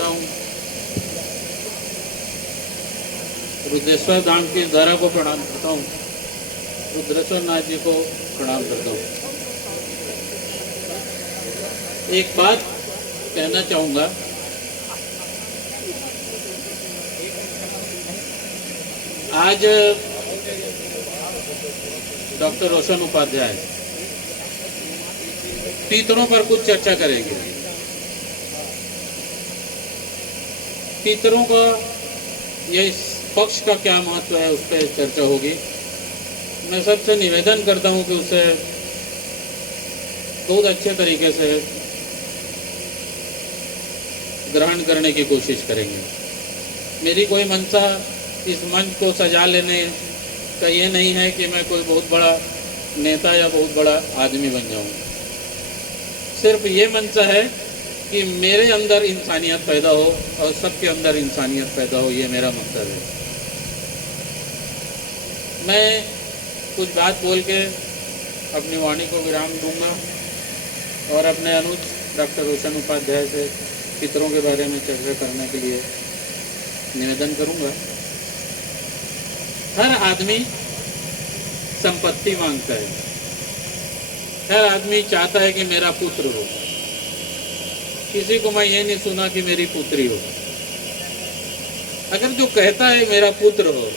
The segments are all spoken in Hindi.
करता हूँ, रुद्रेश्वर धाम की धरा को प्रणाम करता हूँ, रुद्रेश्वर नाथ जी को प्रणाम करता हूँ। एक बात कहना चाहूँगा, आज डॉक्टर रोशन उपाध्याय पितरों पर कुछ चर्चा करेंगे। पितरों का ये पक्ष का क्या महत्व है, उस पर चर्चा होगी। मैं सबसे निवेदन करता हूँ कि उसे बहुत अच्छे तरीके से ग्रहण करने की कोशिश करेंगे। मेरी कोई मंशा इस मंच को सजा लेने का ये नहीं है कि मैं कोई बहुत बड़ा नेता या बहुत बड़ा आदमी बन जाऊँ। सिर्फ ये मंशा है कि मेरे अंदर इंसानियत पैदा हो और सबके अंदर इंसानियत पैदा हो, ये मेरा मकसद है। मैं कुछ बात बोल के अपनी वाणी को विराम दूंगा और अपने अनुज डॉक्टर रोशन उपाध्याय से पितरों के बारे में चर्चा करने के लिए निवेदन करूंगा। हर आदमी संपत्ति मांगता है, हर आदमी चाहता है कि मेरा पुत्र हो। किसी को मैं ये नहीं सुना कि मेरी पुत्री हो। अगर जो कहता है मेरा पुत्र हो,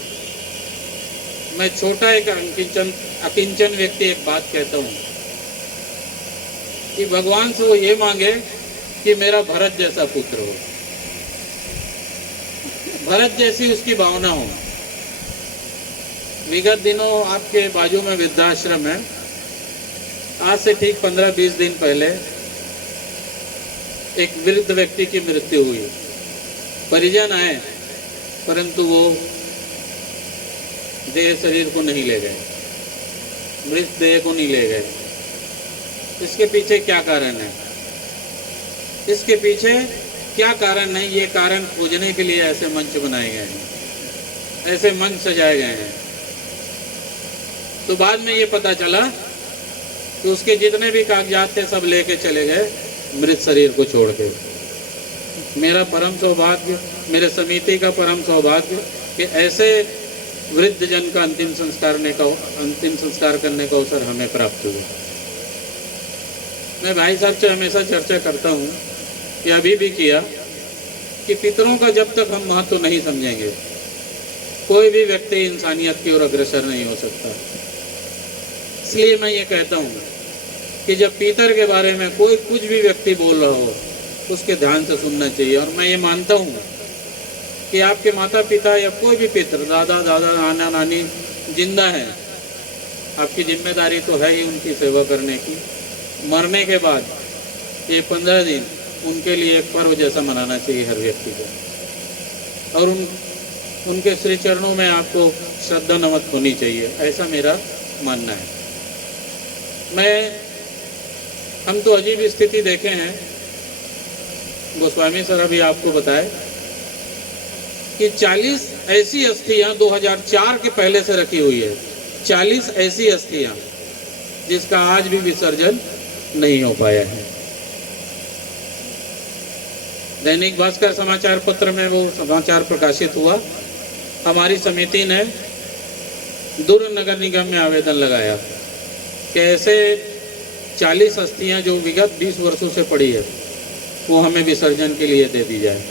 मैं छोटा एक अकिंचन व्यक्ति एक बात कहता हूँ कि भगवान से वो ये मांगे कि मेरा भरत जैसा पुत्र हो, भरत जैसी उसकी भावना हो। विगत दिनों आपके बाजू में वृद्धाश्रम है। आज से ठीक 15-20 दिन पहले एक वृद्ध व्यक्ति की मृत्यु हुई। परिजन आए परंतु वो देह शरीर को नहीं ले गए, मृत देह को नहीं ले गए। इसके पीछे क्या कारण है? इसके पीछे क्या कारण है? ये कारण खोजने के लिए ऐसे मंच बनाए गए हैं, ऐसे मंच सजाए गए हैं। तो बाद में ये पता चला कि उसके जितने भी कागजात थे सब लेके चले गए मृत शरीर को छोड़ के। मेरा परम सौभाग्य, मेरे समिति का परम सौभाग्य कि ऐसे वृद्ध जन का अंतिम संस्कार करने का अवसर हमें प्राप्त हुआ। मैं भाई साहब से हमेशा चर्चा करता हूँ कि अभी भी किया कि पितरों का जब तक हम महत्व नहीं समझेंगे, कोई भी व्यक्ति इंसानियत की ओर अग्रसर नहीं हो सकता। इसलिए मैं ये कहता हूँ कि जब पितर के बारे में कोई कुछ भी व्यक्ति बोल रहा हो, उसके ध्यान से सुनना चाहिए। और मैं ये मानता हूँ कि आपके माता पिता या कोई भी पितर, दादा दादा नाना नानी जिंदा है, आपकी जिम्मेदारी तो है ही उनकी सेवा करने की। मरने के बाद ये 15 दिन उनके लिए एक पर्व जैसा मनाना चाहिए हर व्यक्ति को, और उनके श्री चरणों में आपको श्रद्धा नमन होनी चाहिए, ऐसा मेरा मानना है। हम तो अजीब स्थिति देखे हैं, गोस्वामी सर अभी आपको बताए कि 40 ऐसी अस्थियां 2004 के पहले से रखी हुई है, 40 ऐसी अस्थियां जिसका आज भी विसर्जन नहीं हो पाया है। दैनिक भास्कर समाचार पत्र में वो समाचार प्रकाशित हुआ। हमारी समिति ने दुर्ग नगर निगम में आवेदन लगाया कि ऐसे 40 अस्थियां जो विगत 20 वर्षों से पड़ी है वो हमें विसर्जन के लिए दे दी जाए।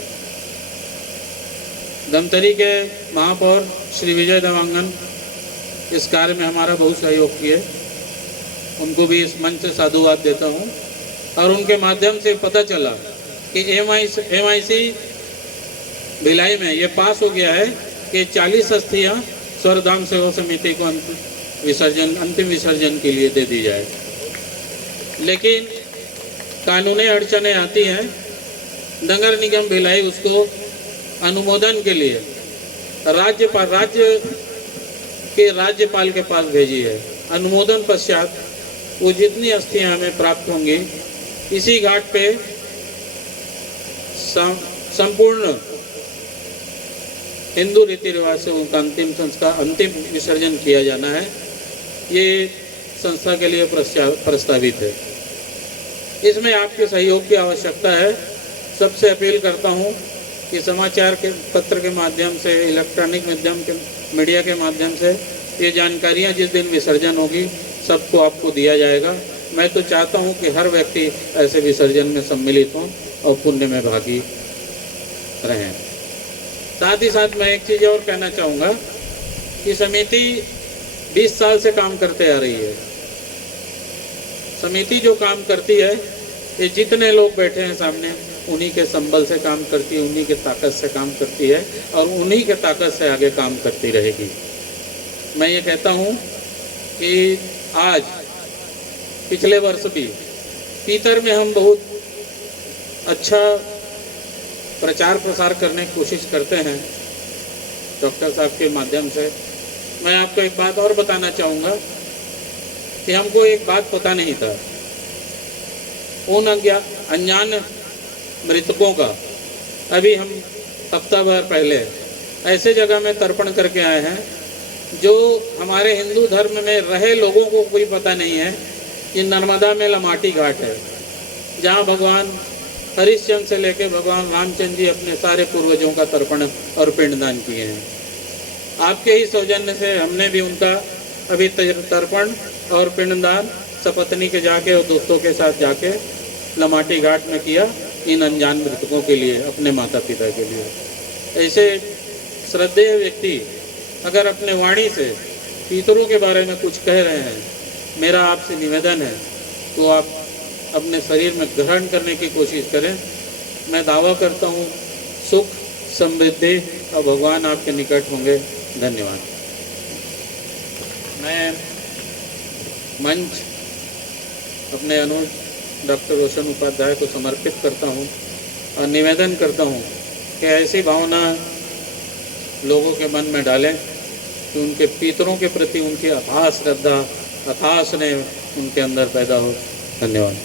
धमतरी के महापौर श्री विजय देवांगन इस कार्य में हमारा बहुत सहयोग किए, उनको भी इस मंच से साधुवाद देता हूँ। और उनके माध्यम से पता चला कि MIC भिलाई में ये पास हो गया है कि 40 अस्थियाँ स्वर्धाम सेवा समिति को अंतिम विसर्जन के लिए दे दी जाए। लेकिन कानूनी अड़चनें आती हैं। नगर निगम भिलाई उसको अनुमोदन के लिए राज्य राज्यपाल के पास भेजी है। अनुमोदन पश्चात वो जितनी अस्थियां हमें प्राप्त होंगी, इसी घाट पे संपूर्ण हिंदू रीति रिवाज से उनका अंतिम विसर्जन किया जाना है। ये संस्था के लिए प्रस्तावित है। इसमें आपके सहयोग की आवश्यकता है। सबसे अपील करता हूँ कि समाचार के पत्र के माध्यम से, इलेक्ट्रॉनिक माध्यम के, मीडिया के माध्यम से ये जानकारियाँ जिस दिन विसर्जन होगी सबको आपको दिया जाएगा। मैं तो चाहता हूँ कि हर व्यक्ति ऐसे विसर्जन में सम्मिलित हों और पुण्य में भागी रहें। साथ ही साथ मैं एक चीज़ और कहना चाहूँगा कि समिति 20 साल से काम करते आ रही है। समिति जो काम करती है, ये जितने लोग बैठे हैं सामने, उन्हीं के संबल से काम करती है, उन्हीं के ताकत से काम करती है और उन्हीं के ताकत से आगे काम करती रहेगी। मैं ये कहता हूँ कि आज पिछले वर्ष भी पीतर में हम बहुत अच्छा प्रचार प्रसार करने की कोशिश करते हैं डॉक्टर साहब के माध्यम से। मैं आपको एक बात और बताना चाहूँगा कि हमको एक बात पता नहीं था, उन अनजान मृतकों का अभी हम हफ्ता भर पहले ऐसे जगह में तर्पण करके आए हैं जो हमारे हिंदू धर्म में रहे लोगों को कोई पता नहीं है। ये नर्मदा में लमाटी घाट है, जहाँ भगवान हरिश्चंद्र से लेकर भगवान रामचंद्र जी अपने सारे पूर्वजों का तर्पण और पिंडदान किए हैं। आपके ही सौजन्य से हमने भी उनका अभी तर्पण और पिंडदान सपत्नी के जाके और दोस्तों के साथ जाके लमाटी घाट में किया, इन अनजान मृतकों के लिए, अपने माता पिता के लिए। ऐसे श्रद्धेय व्यक्ति अगर अपने वाणी से पितरों के बारे में कुछ कह रहे हैं, मेरा आपसे निवेदन है तो आप अपने शरीर में ग्रहण करने की कोशिश करें। मैं दावा करता हूँ सुख, समृद्धि और भगवान आपके निकट होंगे। धन्यवाद। मैं मंच अपने अनुज डॉक्टर रोशन उपाध्याय को समर्पित करता हूँ और निवेदन करता हूँ कि ऐसी भावना लोगों के मन में डालें कि उनके पितरों के प्रति उनकी अथाह श्रद्धा, अथाह स्नेह उनके अंदर पैदा हो। धन्यवाद।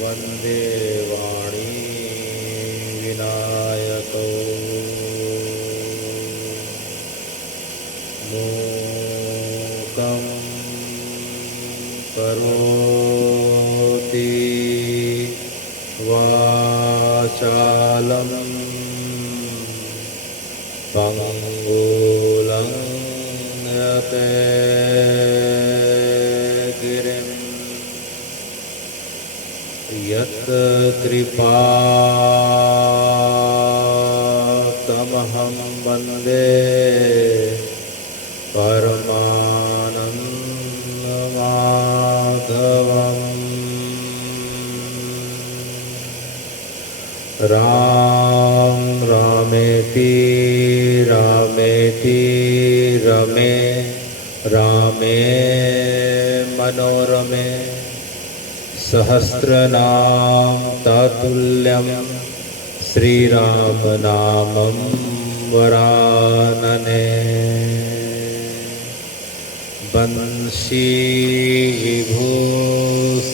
वन्दे वाणी विनायकौ मूकं करोति वाचालं पंगुलं यत् कृपातमहं वन्दे परमानन्दमाधवम्। राम रामेति रामेति रमे रामे मनोरमे सहस्रनाम तातुल्यं श्रीराम नामं वरानने। बंशी विभूषितकरा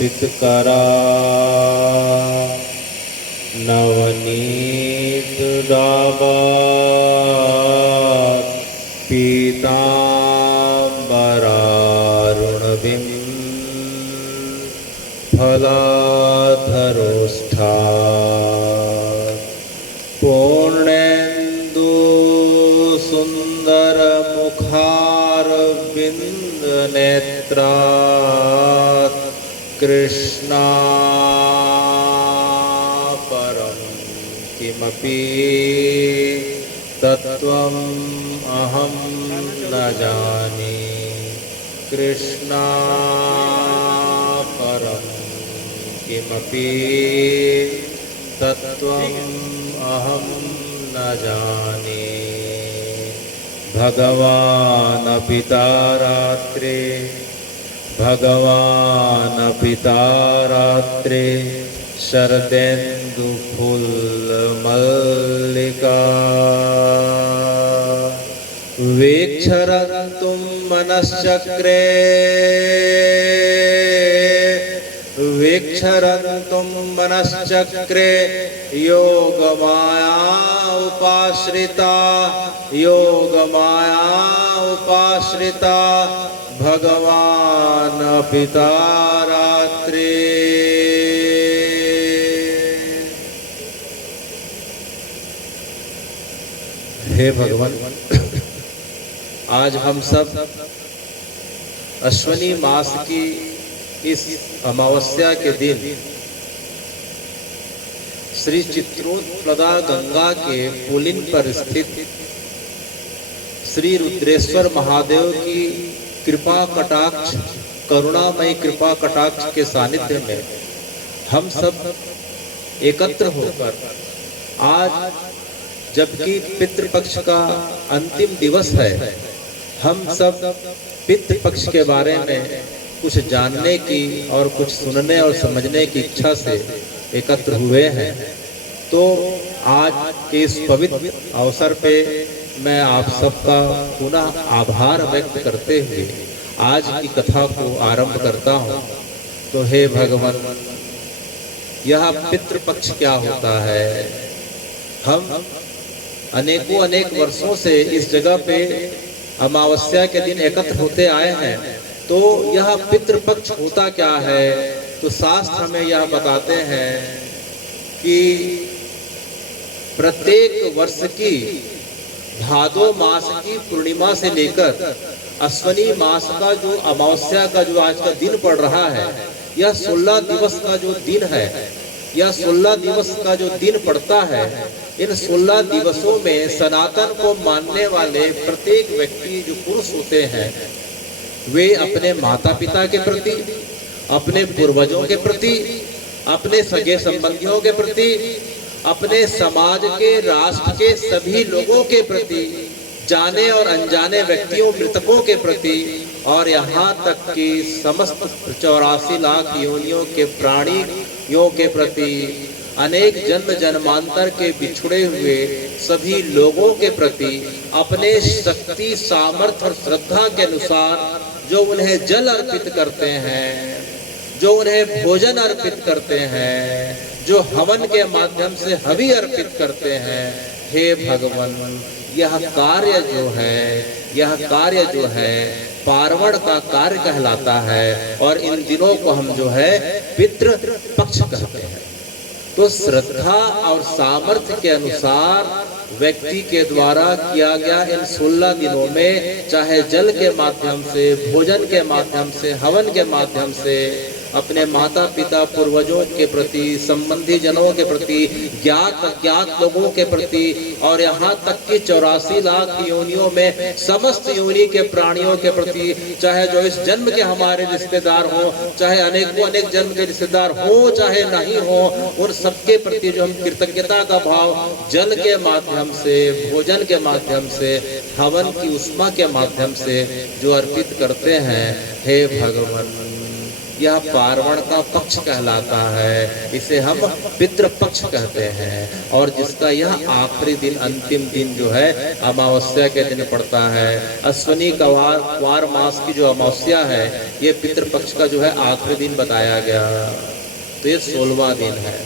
नवनीत डाबा पीताम्बरारुणबिंब फलाधरोष्ठा पूर्णेन्दु सुंदर मुखारविंद नेत्रात् कृष्णा परं किमपि तत्त्वम् अहं न जाने। कृष्णा परं किमपि तत्त्वम् अहं न जाने। भगवान् पिता रात्रे भगवान् पिता रात्रे शरदेन्दु फूल मल्लिका वीक्षरन्तुं मनश्चक्रे वीक्षरन्तुं मनश्चक्रे योगमाया उपाश्रिता योगमाया उपाश्रिता भगवान् पिता रात्रे। हे भगवान, आज हम सब अश्वनी मास की इस अमावस्या के दिन श्री चित्रोत्पदा गंगा के पुलिन पर स्थित श्री रुद्रेश्वर महादेव की कृपा कटाक्ष करुणामय कृपा कटाक्ष के सानिध्य में हम सब एकत्र होकर आज, जबकि पितृपक्ष का अंतिम दिवस है, हम सब पितृपक्ष के बारे में कुछ जानने की और कुछ सुनने और समझने की इच्छा से एकत्र हुए हैं। तो आज के इस पवित्र अवसर पे मैं आप सबका पुनः आभार व्यक्त करते हुए आज की कथा को आरंभ करता हूँ। तो हे भगवान, यह पितृपक्ष क्या होता है? हम अनेकों अनेक वर्षों से इस जगह पे अमावस्या के दिन एकत्र होते आए हैं। तो यह पितृपक्ष होता क्या है? तो शास्त्र हमें यह बताते हैं कि प्रत्येक वर्ष की भादो मास की पूर्णिमा से लेकर अश्वनी मास का जो अमावस्या का जो आज का दिन पड़ रहा है, यह 16 दिवस का जो दिन है, यह 16 दिवस का जो दिन पड़ता है, इन 16 दिवसों में सनातन को मानने वाले प्रत्येक व्यक्ति जो पुरुष होते हैं, वे अपने माता पिता के प्रति, अपने पूर्वजों के प्रति, अपने सगे संबंधियों के प्रति, अपने समाज के, राष्ट्र के सभी लोगों के प्रति, जाने और अनजाने व्यक्तियों, मृतकों के प्रति, और यहाँ तक कि समस्त 84 लाख योनियों के प्राणियों के प्रति, अनेक जन्म जन्मांतर के बिछुड़े हुए सभी लोगों के प्रति अपने शक्ति, सामर्थ्य और श्रद्धा के अनुसार जो उन्हें जल अर्पित करते हैं, जो उन्हें भोजन अर्पित करते हैं, जो हवन के माध्यम से हवि अर्पित करते हैं, हे भगवान, यह कार्य जो है पार्वण का कार्य कहलाता है। और इन दिनों को हम जो है पितृ पक्ष कहते हैं। तो श्रद्धा और सामर्थ्य के अनुसार व्यक्ति के द्वारा किया गया इन 16 दिनों में, चाहे जल के माध्यम से, भोजन के माध्यम से, हवन के माध्यम से, अपने माता पिता पूर्वजों के प्रति, संबंधी जनों के प्रति, ज्ञात अज्ञात लोगों के प्रति, और यहाँ तक कि 84 लाख योनियों में समस्त योनि के प्राणियों के प्रति, चाहे जो इस जन्म के हमारे रिश्तेदार हो, चाहे अनेकों अनेक जन्म के रिश्तेदार हो, चाहे नहीं हो, उन सबके प्रति जो हम कृतज्ञता का भाव जल के माध्यम से, भोजन के माध्यम से, हवन की उष्मा के माध्यम से जो अर्पित करते हैं, हे भगवान, यह पार्वण का पक्ष कहलाता है। इसे हम पितृपक्ष कहते हैं। और जिसका यह आखिरी दिन, अंतिम दिन जो है अमावस्या के दिन पड़ता है। अश्वनी का वार मास की जो अमावस्या है, ये पितृपक्ष का जो है आखिरी दिन बताया गया। तो ये 16वां दिन है।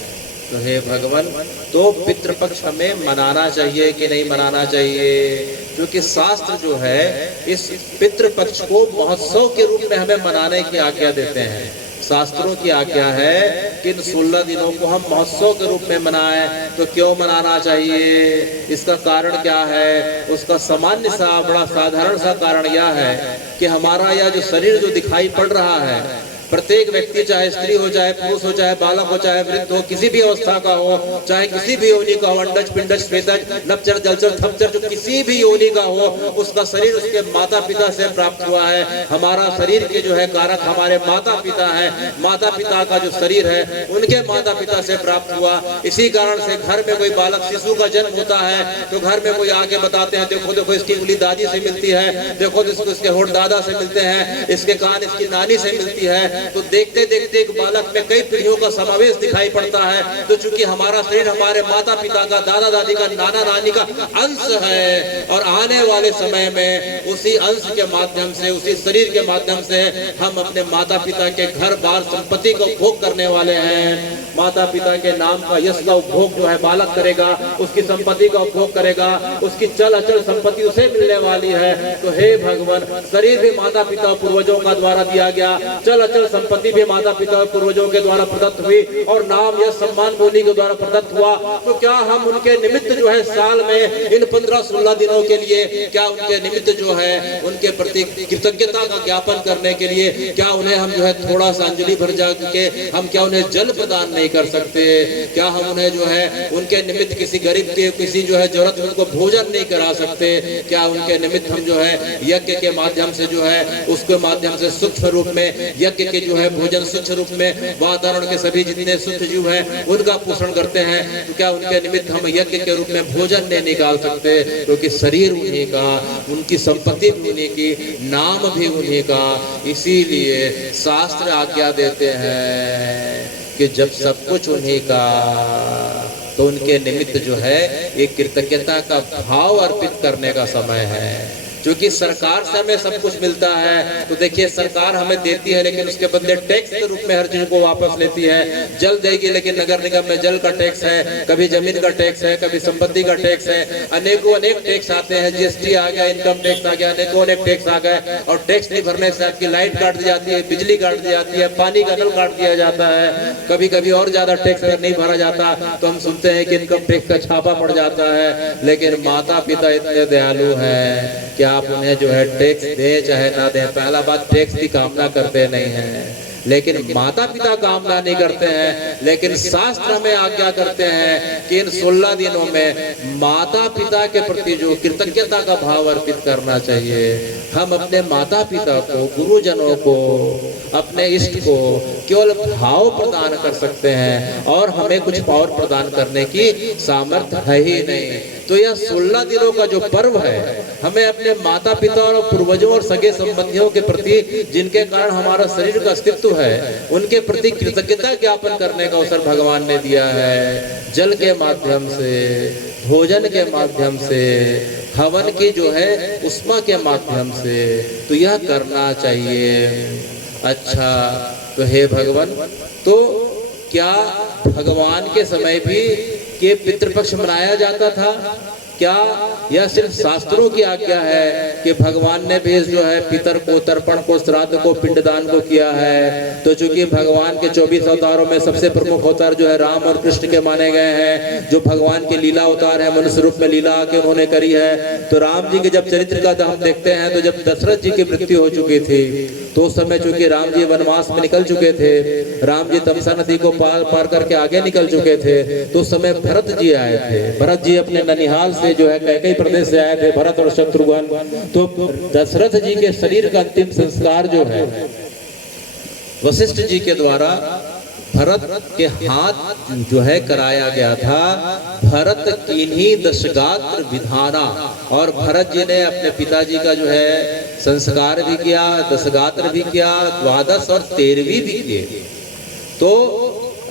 तो हे भगवान, तो पितृपक्ष हमें मनाना चाहिए कि नहीं मनाना चाहिए? क्योंकि शास्त्र जो है इस पितृपक्ष को महोत्सव के रूप में हमें मनाने की आज्ञा देते हैं। शास्त्रों की आज्ञा है कि इन 16 दिनों को हम महोत्सव के रूप में मनाएं। तो क्यों मनाना चाहिए? इसका कारण क्या है? उसका सामान्य सा, बड़ा साधारण सा कारण यह है कि हमारा यह जो शरीर जो दिखाई पड़ रहा है, प्रत्येक व्यक्ति, चाहे स्त्री हो, चाहे पुरुष हो, चाहे बालक हो, चाहे वृद्ध हो, किसी भी अवस्था का हो, चाहे किसी भी योनि का हो, अंडज, पिंडज, श्वेतज, नभचर, जलचर, थपचर, जो किसी भी योनि का हो, उसका शरीर उसके माता पिता से प्राप्त हुआ है। हमारा शरीर के जो है कारक हमारे माता पिता है, माता पिता का जो शरीर है उनके माता पिता से प्राप्त हुआ। इसी कारण से घर में कोई बालक शिशु का जन्म होता है तो घर में कोई आगे बताते हैं, देखो देखो इसकी उंगली दादी से मिलती है, देखो इसके होठ दादा से मिलते हैं, इसके कान इसकी नानी से मिलती है। तो देखते देखते एक बालक में कई पीढ़ियों का समावेश दिखाई पड़ता है। तो चूंकि हमारा शरीर हमारे माता पिता का, दादा दादी का, नाना नानी का अंश है और आने वाले समय में उसी अंश के माध्यम से, उसी शरीर के माध्यम से हम अपने माता पिता के घर बार संपत्ति का उपभोग करने वाले हैं। माता पिता के नाम का यश का उपभोग जो है बालक करेगा, उसकी संपत्ति का उपभोग करेगा, उसकी चल अचल संपत्ति उसे मिलने वाली है। तो हे भगवान, शरीर भी माता पिता पूर्वजों का द्वारा दिया गया, चल अचल संपत्ति भी माता पिता पूर्वजों के द्वारा प्रदत्त हुई और नाम यश सम्मान बोली के द्वारा प्रदत्त हुआ। तो क्या हम उनके निमित्त जो है साल में इन 15-16 दिनों के लिए क्या उनके निमित्त जो है उनके प्रति कृतज्ञता का ज्ञापन करने के लिए क्या उन्हें हम जो है थोड़ा सा अंजलि भर जा के हम क्या उन्हें जल प्रदान नहीं कर सकते? क्या हम उन्हें जो है उनके निमित्त किसी गरीब के, किसी जो है जरूरतमंद को भोजन नहीं करा सकते? क्या उनके निमित्त हम जो है यज्ञ के माध्यम से जो है उसके माध्यम से सूक्ष्म रूप में यज्ञ के जो है भोजन सूक्ष्म रूप में वातावरण के सभी जितने सूक्ष्म जीव हैं उनका पोषण करते हैं? तो क्या उनके निमित्त हम यज्ञ के रूप में भोजन नहीं निकाल सकते? क्योंकि शरीर उन्हीं का, उनकी संपत्ति भी उन्हीं की, नाम भी उन्हीं का। इसीलिए शास्त्र आज्ञा देते हैं कि जब सब कुछ उन्हीं का तो उनके निमित्त जो है एक कृतज्ञता का भाव अर्पित करने का समय है। क्योंकि सरकार से हमें सब कुछ मिलता है तो देखिए सरकार हमें देती है लेकिन उसके बदले टैक्स के रूप में हर चीज को वापस लेती है। जल देगी लेकिन नगर निगम में जल का टैक्स है, कभी जमीन का टैक्स है, कभी संपत्ति का टैक्स है, अनेक टैक्स आते हैं। जीएसटी आ गया, इनकम टैक्स आ गया, अनेक टैक्स आ गए और टैक्स नहीं भरने से आपकी लाइट काट दी जाती है, बिजली काट दी जाती है, पानी का नल काट दिया जाता है। कभी कभी और ज्यादा टैक्स अगर नहीं भरा जाता तो हम सुनते हैं कि इनकम टैक्स का छापा पड़ जाता है। लेकिन माता पिता इतने दयालु हैं कि आप उन्हें जो है टैक्स दे चाहे ना दे, पहला बात टैक्स की कामना करते नहीं हैं, लेकिन माता पिता कामना नहीं करते हैं। लेकिन शास्त्र हमें आज्ञा करते हैं कि इन 16 दिनों में माता पिता के प्रति जो कृतज्ञता का भाव अर्पित करना चाहिए। हम अपने माता पिता को, गुरुजनों को, अपने इष्ट को केवल भाव प्रदान कर सकते हैं और हमें कुछ पावर प्रदान करने की सामर्थ्य है ही नहीं। तो यह 16 दिनों का जो पर्व है हमें अपने माता पिता और पूर्वजों और सगे संबंधियों के प्रति, जिनके कारण हमारा शरीर का अस्तित्व है, उनके प्रति कृतज्ञता ज्ञापन करने का अवसर भगवान ने दिया है। जल के माध्यम से, भोजन के माध्यम से, हवन की जो है उष्मा के माध्यम से, तो यह करना चाहिए। अच्छा, तो हे भगवान, तो क्या भगवान के समय भी के पितृपक्ष मनाया जाता था? क्या यह सिर्फ शास्त्रों की आज्ञा है कि भगवान ने भी जो है पितर को, तर्पण को, श्राद्ध को, पिंडदान को किया है? तो चूंकि भगवान के 24 अवतारों में सबसे प्रमुख अवतार जो है राम और कृष्ण के माने गए हैं, जो भगवान के लीला अवतार है, मनुष्य रूप में लीला के उन्होंने करी है। तो राम जी के जब चरित्र का हम देखते हैं तो जब दशरथ जी की मृत्यु हो चुकी थी तो उस समय चूंकि राम जी वनवास में निकल चुके थे, राम जी तमसा नदी को पार करके आगे निकल चुके थे, तो उस समय भरत जी आए थे। भरत जी अपने ननिहाल से जो है कैकेयी प्रदेश से आए थे, भरत और शत्रुघ्न। तो दशरथ जी के शरीर का अंतिम संस्कार जो है वशिष्ठ जी के द्वारा भरत के हाथ जो है कराया गया था। भरत किन्हीं दशगात्र विधाना, और भरत जी ने अपने पिताजी का जो है संस्कार भी किया, दशगात्र भी किया, 12 और 13वीं भी किए। तो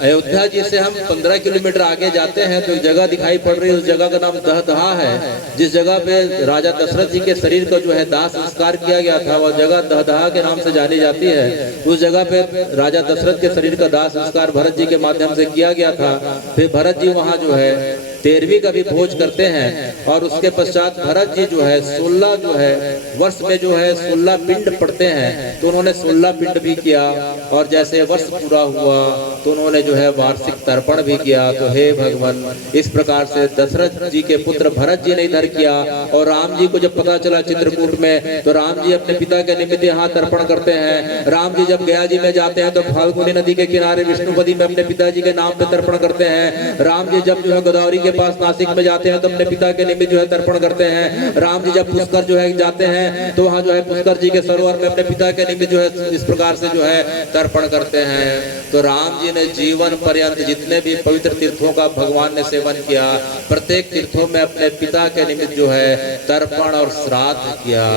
अयोध्या जी से हम 15 किलोमीटर आगे जाते हैं तो एक जगह दिखाई पड़ रही है, उस जगह का नाम दहदहा है। जिस जगह पे राजा दशरथ जी के शरीर को जो है दाह संस्कार किया गया था, वह जगह दहदहा के नाम से जानी जाती है। उस जगह पे राजा दशरथ के शरीर का दाह संस्कार भरत जी के माध्यम से किया गया था। फिर भरत जी वहाँ जो है 13वीं का भी भोज करते हैं। और उसके पश्चात भरत जी जो है 16 जो है वर्ष में जो है 16 पिंड पड़ते हैं, तो उन्होंने 16 पिंड भी किया। और जैसे वर्ष पूरा हुआ तो उन्होंने जो है वार्षिक तर्पण भी किया। तो हे भगवान, इस प्रकार से दशरथ जी के पुत्र भरत जी ने इधर किया। और राम जी को जब पता चला चित्रकूट में, तो राम जी अपने पिता के निमित्त यहाँ तर्पण करते हैं। राम जी जब गया जी में जाते हैं तो फाल्गुनी नदी के किनारे विष्णुपदी में अपने पिताजी के नाम पे तर्पण करते हैं। राम जी जब जो है गोदावरी के पास नासिक में जाते हैं तो अपने पिता के निमित्त जो है तर्पण करते हैं। राम जी जब पुष्कर जो है जाते हैं तो वहाँ जो है पुष्कर जी के सरोवर में अपने पिता के निमित्त जो है इस प्रकार से जो है तर्पण करते हैं। तो राम जी ने जीवन पर्यंत जितने भी पवित्र तीर्थों का भगवान ने सेवन किया, प्रत्येक तीर्थों में अपने पिता के निमित्त जो है तर्पण और श्राद्ध किया।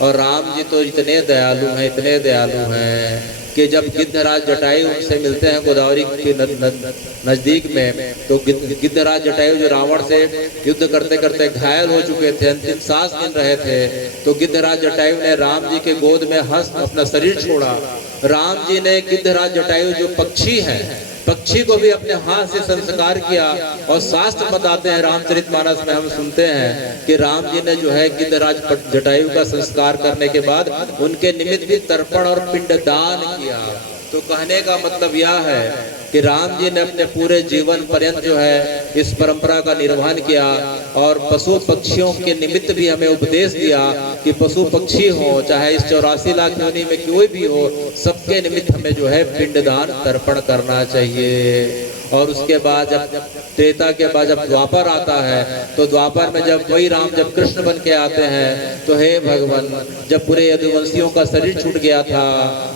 और राम जी तो इतने दयालु हैं, इतने दयालु हैं कि जब गिद्धराज जटायु उनसे मिलते हैं गोदावरी के नजदीक में, तो गिद्धराज जटायु जो रावण से युद्ध करते करते घायल हो चुके थे, अंतिम सांस गिन रहे थे, तो गिद्धराज जटायु ने राम जी के गोद में हंस अपना शरीर छोड़ा। राम जी ने गिद्धराज जटायु जो पक्षी है, पक्षी को भी अपने हाथ से संस्कार किया। और शास्त्र बताते हैं, रामचरितमानस में हम सुनते हैं कि राम जी ने जो है गिद्धराज जटायु का संस्कार करने के बाद उनके निमित्त भी तर्पण और पिंडदान किया। तो कहने का मतलब यह है कि राम जी ने अपने पूरे जीवन पर्यंत जो है इस परंपरा का निर्वहन किया। और पशु पक्षियों के निमित्त भी हमें उपदेश दिया कि पशु पक्षी हो, चाहे इस 84 लाख योनि में कोई भी हो, सबके निमित्त हमें जो है पिंडदान तर्पण करना चाहिए। और उसके बाद जब त्रेता के बाद जब द्वापर आता है, तो द्वापर में जब वही राम जब कृष्ण बन के आते हैं, तो हे भगवान, जब पूरे यदुवंशियों का शरीर छूट गया था,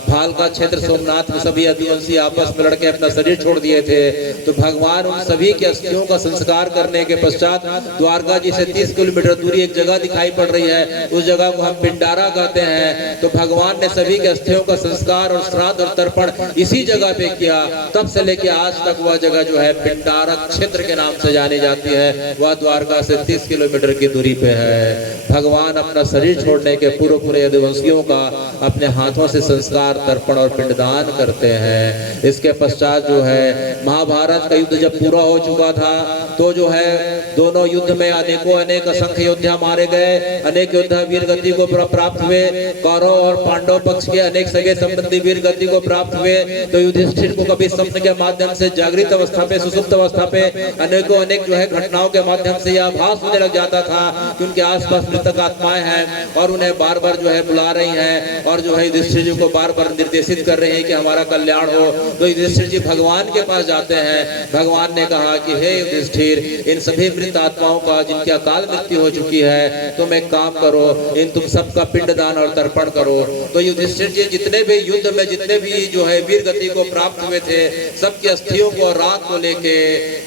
भाल का क्षेत्र सोमनाथ में सभी यदुवंशी आपस में लड़के अपना शरीर छोड़ दिए थे, तो भगवान उन सभी के अस्थियों का संस्कार करने के पश्चात द्वारका जी से 30 किलोमीटर दूरी एक जगह दिखाई पड़ रही है, उस जगह को हम पिंडारा कहते हैं। तो भगवान ने सभी के अस्थियों का संस्कार और श्राद्ध और तर्पण इसी जगह पे किया। तब से लेके आज तक वह जगह जो है पिंडारा क्षेत्र के नाम से जानी जाती है। वह द्वारका से 30 किलोमीटर की दूरी पे है। भगवान अपना शरीर छोड़ने के पूरे यदुवंशियों का अपने हाथों से संस्कार, तर्पण और पिंडदान करते हैं। इसके पश्चात जो है महाभारत का युद्ध जब पूरा हो चुका था, तो जो है दोनों युद्ध में अनेक असंख्य योद्धा मारे गए, अनेक योद्धा वीर गति को प्राप्त हुए। कौरव और पांडव पक्ष के अनेक सगे संबंधी वीर गति को प्राप्त हुए। तो युधिष्ठिर को कभी स्वप्न के माध्यम से जागृत अवस्था पे, सुसुप्त अवस्था पे अनेक जो है घटनाओं के माध्यम से यह आभास होने लग जाता था कि उनके आसपास मृतक आत्माएं हैं और उन्हें बार बार जो है बुला रही हैं और जो है युधिष्ठिर जी को बार बार निर्देशित कर रहे हैं कि हमारा कल्याण हो। तो युधिष्ठिर जी भगवान के पास जाते हैं। भगवान ने कहा कि हे युधिष्ठिर, इन सभी मृत आत्माओं का जिनकी अकाल मृत्यु हो चुकी है, तुम एक काम करो, इन तुम सबका पिंडदान और तर्पण करो। तो युधिष्ठिर जी जितने भी युद्ध में जितने भी जो है वीर गति को प्राप्त हुए थे, सबकी अस्थियों को रात को लेके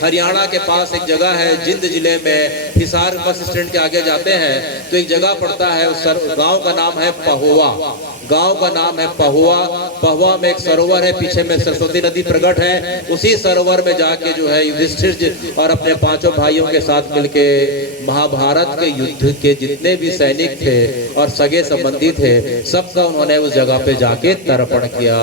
हरियाणा के पास एक जगह है जिंद जिले में, हिसार बस स्टैंड के आगे जाते हैं तो एक जगह पड़ता है, उस गांव का नाम है पहुआ। गांव का नाम है पहुआ। पहुआ में एक सरोवर है, पीछे में सरस्वती नदी प्रकट है। उसी सरोवर में जाके जो है युधिष्ठिर जी और अपने 5 भाइयों के साथ मिलके महाभारत के युद्ध के जितने भी सैनिक थे और सगे संबंधी थे, सबका उन्होंने उस जगह पे जाके तर्पण किया।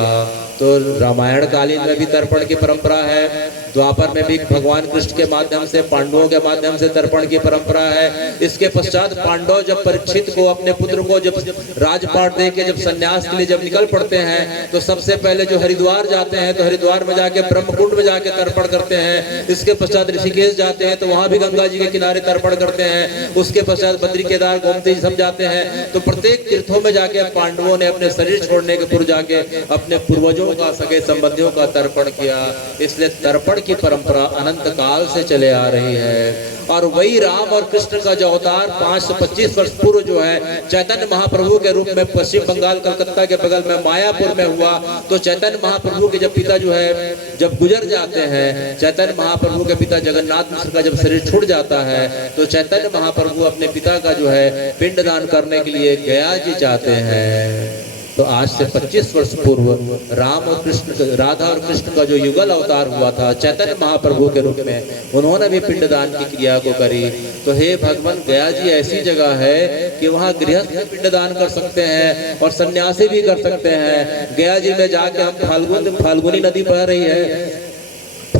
तो रामायण कालीन में भी तर्पण की परंपरा है, द्वापर में भी भगवान कृष्ण के माध्यम से, पांडवों के माध्यम से तर्पण की परंपरा है। इसके पश्चात पांडव जब परीक्षित को, अपने पुत्र को जब राजपाट दे के जब संन्यास के लिए जब निकल पड़ते हैं, तो सबसे पहले जो हरिद्वार जाते हैं, तो हरिद्वार में जाके ब्रह्मकुंड में जाके तर्पण करते हैं। इसके पश्चात ऋषिकेश जाते हैं, तो वहां भी गंगा जी के किनारे तर्पण करते हैं। उसके पश्चात बद्री, केदार, गोमती सब जाते हैं। तो प्रत्येक तीर्थों में जाके पांडवों ने अपने शरीर छोड़ने के पूर्व जाके अपने पूर्वजों का, सगे संबंधियों का तर्पण किया। इसलिए तर्पण की परंपरा अनंत काल से चले आ रही है। और वही राम और कृष्ण का जो अवतार 525 वर्ष पूर्व जो है चैतन्य महाप्रभु के रूप में पश्चिम बंगाल कलकत्ता के बगल में मायापुर में हुआ। तो चैतन्य महाप्रभु के जब पिता जो है जब गुजर जाते हैं, चैतन्य महाप्रभु के पिता जगन्नाथ मिश्र का जब शरीर छूट जाता है, तो चैतन्य महाप्रभु अपने पिता का जो है पिंडदान करने के लिए गया जी जाते हैं। तो आज से 25 वर्ष पूर्व राम और कृष्ण, राधा और कृष्ण का जो युगल अवतार हुआ था चैतन्य महाप्रभु के रूप में, उन्होंने भी पिंडदान की क्रिया को करी। तो हे भगवान, गया जी ऐसी जगह है कि वहाँ गृहस्थ भी पिंडदान कर सकते हैं और सन्यासी भी कर सकते हैं। गया जी में जाके हम फाल्गुनी नदी बह रही है,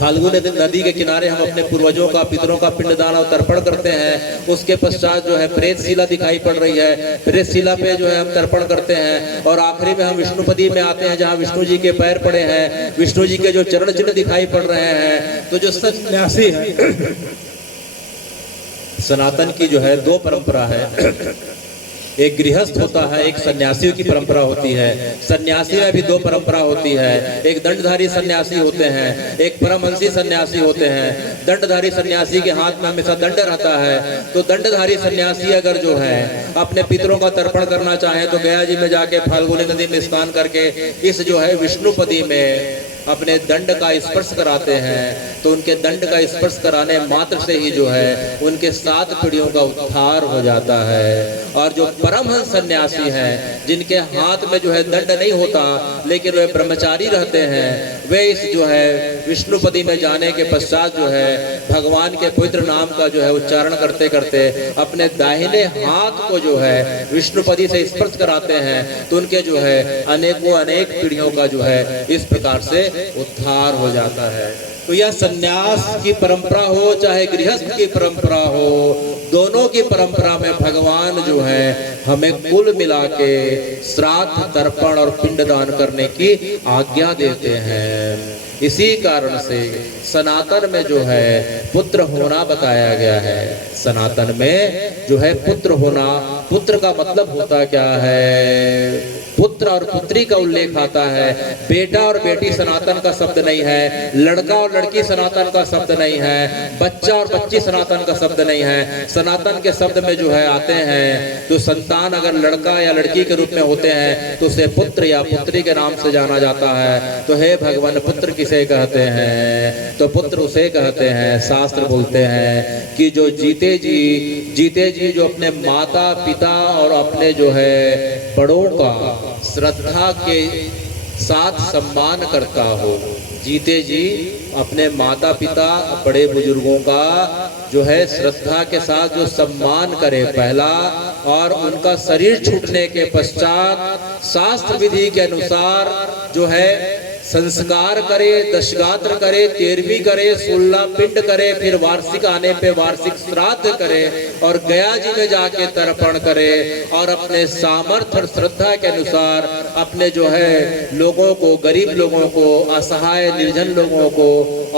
फाल्गुनी नदी के किनारे हम अपने पूर्वजों का, पितरों का पिंडदान और तर्पण करते हैं। उसके पश्चात जो है प्रेतशिला दिखाई पड़ रही है, प्रेतशिला पे जो है हम तर्पण करते हैं। और आखिरी में हम विष्णुपदी में आते हैं, जहाँ विष्णु जी के पैर पड़े हैं, विष्णु जी के जो चरण चिन्ह दिखाई पड़ रहे हैं। तो जो सन्यासी है, सनातन की जो है दो परंपरा है, एक गृहस्थ होता है, एक सन्यासियों की परंपरा होती है। सन्यासी में भी दो परंपरा होती है, एक दंडधारी सन्यासी होते हैं, एक परमहंसी सन्यासी होते हैं। दंडधारी सन्यासी के हाथ में हमेशा दंड रहता है। तो दंडधारी सन्यासी अगर जो है अपने पितरों का तर्पण करना चाहे तो गया जी में जाके फाल्गुनी नदी में स्नान करके इस जो है विष्णुपदी में अपने दंड का स्पर्श कराते हैं। तो उनके दंड का स्पर्श कराने मात्र से ही जो है उनके 7 पीढ़ियों का उद्धार हो जाता है। और जो परमहंस सन्यासी हैं, जिनके हाथ में जो है दंड नहीं होता लेकिन वे ब्रह्मचारी रहते हैं, वे इस जो है विष्णुपदी में जाने के पश्चात जो है भगवान के पवित्र नाम का जो है उच्चारण करते करते अपने दाहिने हाथ को जो है विष्णुपदी से स्पर्श कराते हैं। तो उनके जो है अनेकों अनेक पीढ़ियों का जो है इस प्रकार से उद्धार हो जाता है। तो यह सन्यास की परंपरा हो चाहे गृहस्थ की परंपरा हो, दोनों की परंपरा में भगवान जो है हमें कुल मिला के श्राद्ध, तर्पण और पिंडदान करने की आज्ञा देते हैं। इसी कारण से सनातन में जो है पुत्र होना बताया गया है। सनातन में जो है पुत्र होना, पुत्र का मतलब होता क्या है? पुत्र और पुत्री का उल्लेख आता है। बेटा और बेटी सनातन का शब्द नहीं है, लड़का और लड़की सनातन का शब्द नहीं है, बच्चा और बच्ची सनातन का शब्द नहीं है। सनातन के शब्द में जो है आते हैं तो संतान अगर लड़का या लड़की के रूप में होते हैं तो उसे पुत्र या पुत्री के नाम से जाना जाता है। तो हे भगवान, पुत्र किसे कहते हैं? तो पुत्र उसे कहते हैं, शास्त्र बोलते हैं कि जो जीते जी जो अपने माता पिता और अपने जो है बड़ों का श्रद्धा के साथ सम्मान करता हो। जीते जी अपने माता पिता बड़े बुजुर्गों का जो है श्रद्धा के साथ जो सम्मान करे पहला, और उनका शरीर छूटने के पश्चात शास्त्र विधि के अनुसार जो है संस्कार करे, दशगात्र करे, 13वीं करे, 16 पिंड करे, फिर वार्षिक आने पे वार्षिक श्राद्ध करे और गया जी में जाके तर्पण करे। और अपने सामर्थ्य और श्रद्धा के अनुसार अपने जो है लोगों को, गरीब लोगों को, असहाय निर्जन लोगों को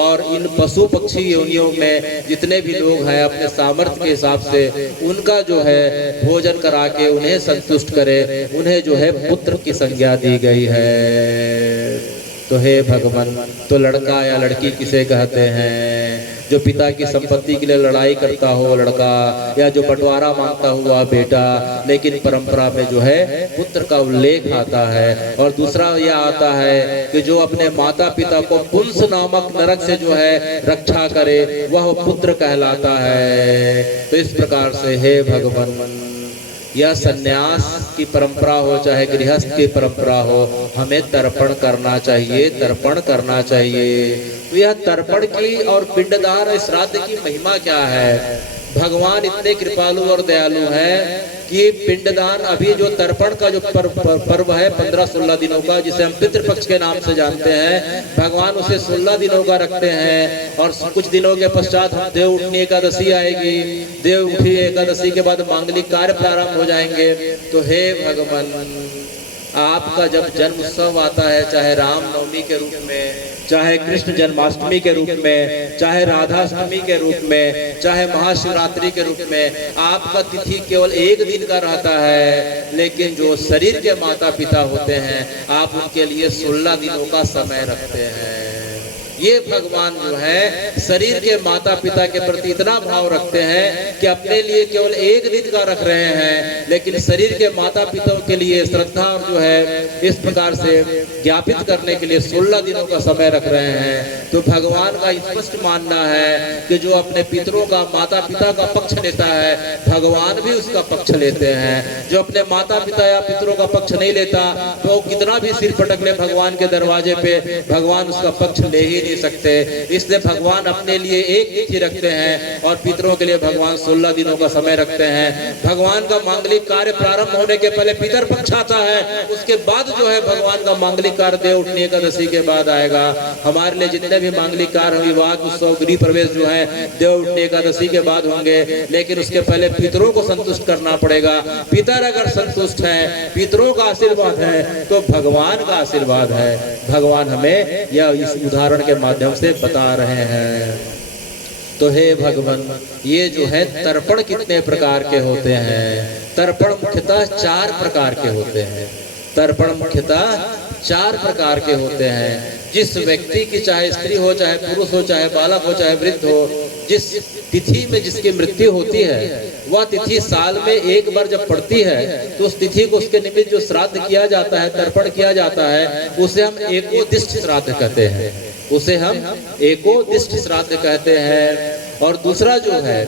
और इन पशु पक्षी योनियों में जितने भी लोग हैं अपने सामर्थ्य के हिसाब से उनका जो है भोजन करा के उन्हें संतुष्ट करे। उन्हें जो है पुत्र की संज्ञा दी गई है। तो हे भगवान, तो लड़का या लड़की किसे कहते हैं? जो पिता की संपत्ति के लिए लड़ाई करता हो लड़का, या जो बंटवारा मांगता हुआ बेटा। लेकिन परंपरा में जो है पुत्र का उल्लेख आता है। और दूसरा यह आता है कि जो अपने माता पिता को पुंस नामक नरक से जो है रक्षा करे वह पुत्र कहलाता है। तो इस प्रकार से हे भगवान, यह सन्यास की परंपरा हो चाहे गृहस्थ की परंपरा हो, हमें तर्पण करना चाहिए, तर्पण करना चाहिए। तो यह तर्पण की और पिंडदान और श्राद्ध की महिमा क्या है? भगवान इतने कृपालु और दयालु हैं कि पिंडदान, अभी जो तर्पण का जो पर्व है 15-16 दिनों का, जिसे हम पितृपक्ष के नाम से जानते हैं, भगवान उसे 16 दिनों का रखते हैं। और कुछ दिनों के पश्चात हम देव उठनी एकादशी आएगी, देव उठी एकादशी के बाद मांगलिक कार्य प्रारंभ हो जाएंगे। तो हे भगवान, आपका जब जन्म उत्सव आता है, चाहे रामनवमी के रूप में, चाहे कृष्ण जन्माष्टमी के रूप में, चाहे राधाष्टमी के रूप में, चाहे महाशिवरात्रि के रूप में, आपका तिथि केवल 1 दिन का रहता है। लेकिन जो शरीर के माता पिता होते हैं, आप उनके लिए 16 दिनों का समय रखते हैं। ये भगवान जो है शरीर के माता पिता के प्रति इतना भाव रखते हैं कि अपने लिए केवल 1 दिन का रख रहे हैं, लेकिन शरीर के माता पिता के लिए श्रद्धा और जो है इस प्रकार से ज्ञापित करने के लिए 16 दिनों का समय रख रहे हैं। तो भगवान का स्पष्ट मानना है कि जो अपने पितरों का, माता पिता का पक्ष लेता है, भगवान भी उसका पक्ष लेते हैं। जो अपने माता पिता या पितरों का पक्ष नहीं लेता तो कितना भी सिर पटक ले भगवान के दरवाजे पे, भगवान उसका पक्ष ले ही नहीं नहीं सकते, इसलिए भगवान अपने लिए एक तिथि रखते हैं और पितरों के लिए भगवान 16 दिनों का समय रखते हैं। भगवान का मांगलिक कार्य प्रारंभ होने के पहले पितर पक्ष आता है, उसके बाद जो है भगवान का मांगलिक कार्य देव उठनी एकादशी के बाद आएगा। हमारे लिए जितने भी मांगलिक कार्य, विवाह उत्सव, गृह प्रवेश जो है देव उठनी एकादशी के बाद होंगे, लेकिन उसके पहले पितरों को संतुष्ट करना पड़ेगा। पितर अगर संतुष्ट हैं, पितरों का आशीर्वाद है, तो भगवान का आशीर्वाद है। भगवान हमें यह इस उदाहरण के माध्यम से बता रहे हैं। तो हे भगवान, ये जो है तर्पण कितने प्रकार के होते हैं? तर्पण मुख्यतः 4 प्रकार के होते हैं। तर्पण मुख्यतः 4 प्रकार के होते हैं। जिस व्यक्ति की, चाहे स्त्री हो, चाहे पुरुष हो, चाहे बालक हो, चाहे वृद्ध हो, जिस तिथि में जिसकी मृत्यु होती है, वह तिथि साल में एक बार जब पड़ती है, तो उस तिथि को उसके निमित्त जो श्राद्ध किया जाता है, तर्पण किया जाता है, उसे हम एकोदिष्ट श्राद्ध कहते हैं। उसे हम एकोदिष्ट श्राद्ध कहते हैं। और दूसरा जो है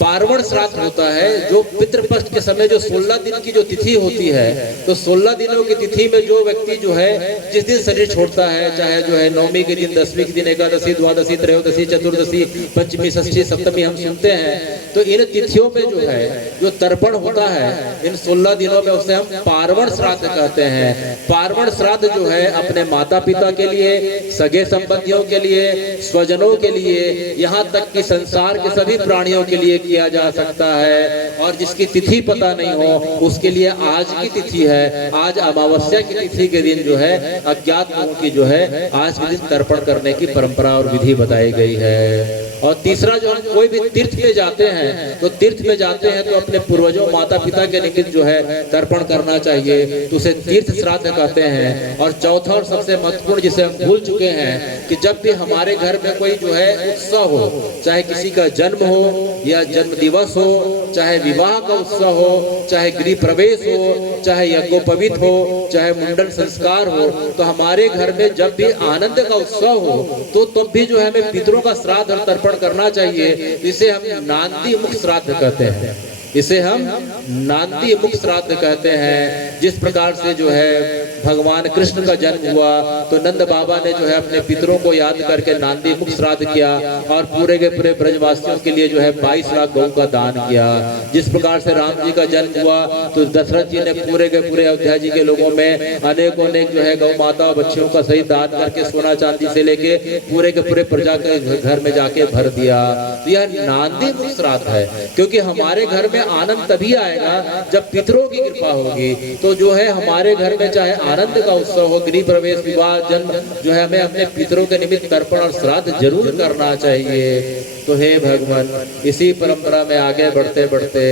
पार्वण श्राद्ध होता है, जो पितृपक्ष के समय जो 16 दिन की जो तिथि होती है, तो 16 दिनों की तिथि में जो व्यक्ति जो है जिस दिन शरीर छोड़ता है, चाहे जो है नवमी के दिन, 10वीं के दिन, एकादशी, द्वादशी, त्रयोदशी, चतुर्दशी, पंचमी, षष्ठी, सप्तमी हम सुनते हैं, तो इन तिथियों में जो है जो तर्पण होता है, इन 16 दिनों में उसे हम पार्वण श्राद्ध कहते हैं। पार्वण श्राद्ध जो है अपने माता पिता के लिए, सगे संबंधियों के लिए, स्वजनों के लिए, यहाँ तक कि संसार के सभी प्राणियों के लिए किया जा सकता है। और जिसकी तिथि पता नहीं हो, उसके लिए आज की तिथि है, आज अमावस्या की तिथि के दिन जो है अज्ञात लोगों की जो है आज के दिन तर्पण करने की परंपरा और विधि बताई गई है। और तीसरा, जो हम कोई भी तीर्थ में जाते हैं, तो तीर्थ में जाते हैं तो अपने पूर्वजों, माता पिता के निमित्त जो है तर्पण करना चाहिए, तो उसे तीर्थ श्राद्ध कहते हैं। और चौथा और सबसे महत्वपूर्ण, जिसे हम भूल चुके हैं, कि जब भी हमारे घर में कोई जो है उत्सव हो, चाहे किसी का जन्म हो या जन्म दिवस हो, चाहे विवाह का उत्सव हो, चाहे गृह प्रवेश हो, चाहे यज्ञोपवीत हो, चाहे मुंडन संस्कार हो, तो हमारे घर में जब भी आनंद का उत्सव हो, तो तब भी जो है हमें पितरों का श्राद्ध और तर्पण करना चाहिए। इसे हम नांदी मुख श्राद्ध कहते हैं। इसे हम नांदी मुख श्राद्ध कहते हैं। जिस प्रकार से जो है भगवान कृष्ण का जन्म हुआ, तो नंद बाबा ने जो है अपने पितरों को याद करके नांदी मुख श्राद्ध किया और पूरे के पूरे ब्रजवासियों के लिए जो है 22 लाख गौ का दान किया। जिस प्रकार से राम जी का जन्म हुआ, तो दशरथ जी ने पूरे के पूरे अयोध्या जी के लोगों में अनेकों अनेक जो है गौ माता बच्चियों का सही दान करके सोना चांदी से लेके पूरे के पूरे प्रजा के घर में जाके भर दिया। तो यह नांदी मुख श्राद्ध है, क्योंकि हमारे घर में आनंद तभी आएगा जब पितरों की कृपा होगी। तो जो है हमारे घर में चाहे आनंद का उत्सव हो, गृह प्रवेश, विवाह, जन्म, जो है हमें अपने पितरों के निमित्त तर्पण और श्राद्ध जरूर करना चाहिए। तो हे भगवान, इसी परंपरा में आगे बढ़ते बढ़ते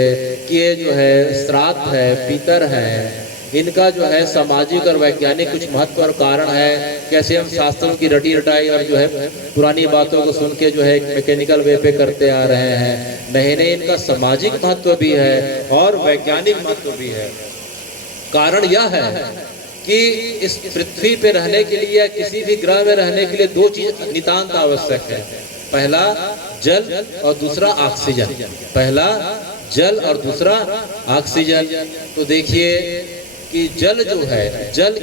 कि ये जो है श्राद्ध है, पितर है, इनका जो है सामाजिक और वैज्ञानिक कुछ महत्व और कारण है। कैसे हम शास्त्रों की रटी रटाई और जो है पुरानी बातों को सुन के जो है एक मैकेनिकल वे पे करते आ रहे हैं। नहीं नहीं, इनका सामाजिक महत्व भी है और वैज्ञानिक महत्व भी है। कारण यह है कि इस पृथ्वी पे रहने के लिए या किसी भी ग्रह में रहने के लिए 2 चीज नितांत आवश्यक है। पहला जल और दूसरा ऑक्सीजन। पहला जल और दूसरा ऑक्सीजन। तो देखिए कि जल जो है, जल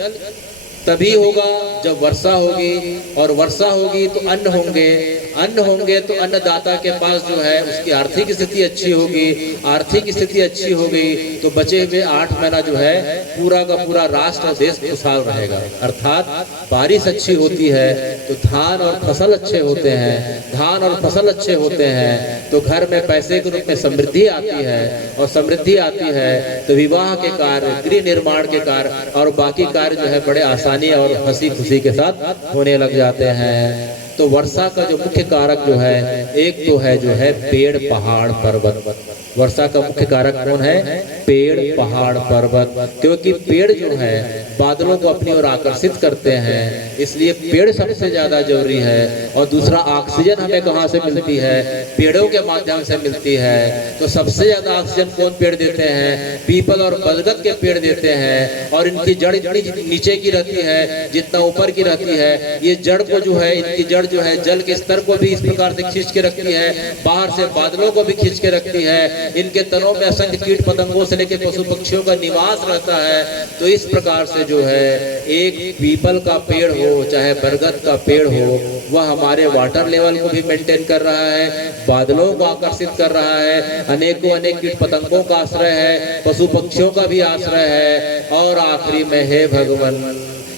तभी होगा जब वर्षा होगी, और वर्षा होगी तो अन्न होंगे, अन्न होंगे तो अन्नदाता के पास जो है उसकी आर्थिक स्थिति अच्छी होगी, आर्थिक स्थिति अच्छी हो गई तो बचे हुए 8 महीना जो है पूरा का पूरा राष्ट्र और देश खुशहाल रहेगा। अर्थात बारिश अच्छी होती है तो धान और फसल अच्छे होते हैं, धान और फसल अच्छे होते हैं तो घर में पैसे के रूप में समृद्धि आती है, और समृद्धि आती है तो विवाह के कार्य, गृह निर्माण के कार्य और बाकी कार्य जो है बड़े आसानी और हंसी खुशी के साथ होने लग जाते हैं। तो वर्षा का जो मुख्य कारक जो है, एक तो है जो है पेड़, पहाड़, पर्वत। वर्षा का मुख्य कारक कौन है? पेड़, पहाड़, पर्वत। क्योंकि पेड़ जो है बादलों को अपनी ओर आकर्षित करते हैं, इसलिए पेड़ सबसे ज्यादा जरूरी है। और दूसरा, ऑक्सीजन हमें कहाँ से मिलती है? पेड़ों के माध्यम से मिलती है। तो सबसे ज्यादा ऑक्सीजन कौन पेड़ देते हैं? पीपल और बरगद के पेड़ देते हैं। और इनकी जड़ इतनी नीचे की रहती है जितना ऊपर की रहती है। ये जड़ को जो है, इनकी जड़ जो है जल के स्तर को भी इस प्रकार से खींच के रखती है, बाहर से बादलों को भी खींच के रखती है। इनके तनों में असंख्य कीट पतंगों से लेकर पशु पक्षियों का निवास रहता है। तो इस प्रकार से जो है एक पीपल का पेड़ हो चाहे बरगद का पेड़ हो, वह हमारे वाटर लेवल को भी मेंटेन कर रहा है, बादलों को आकर्षित कर रहा है, अनेकों अनेक कीट पतंगों का आश्रय है, पशु पक्षियों का भी आश्रय है। और आखिरी में हे भगवान,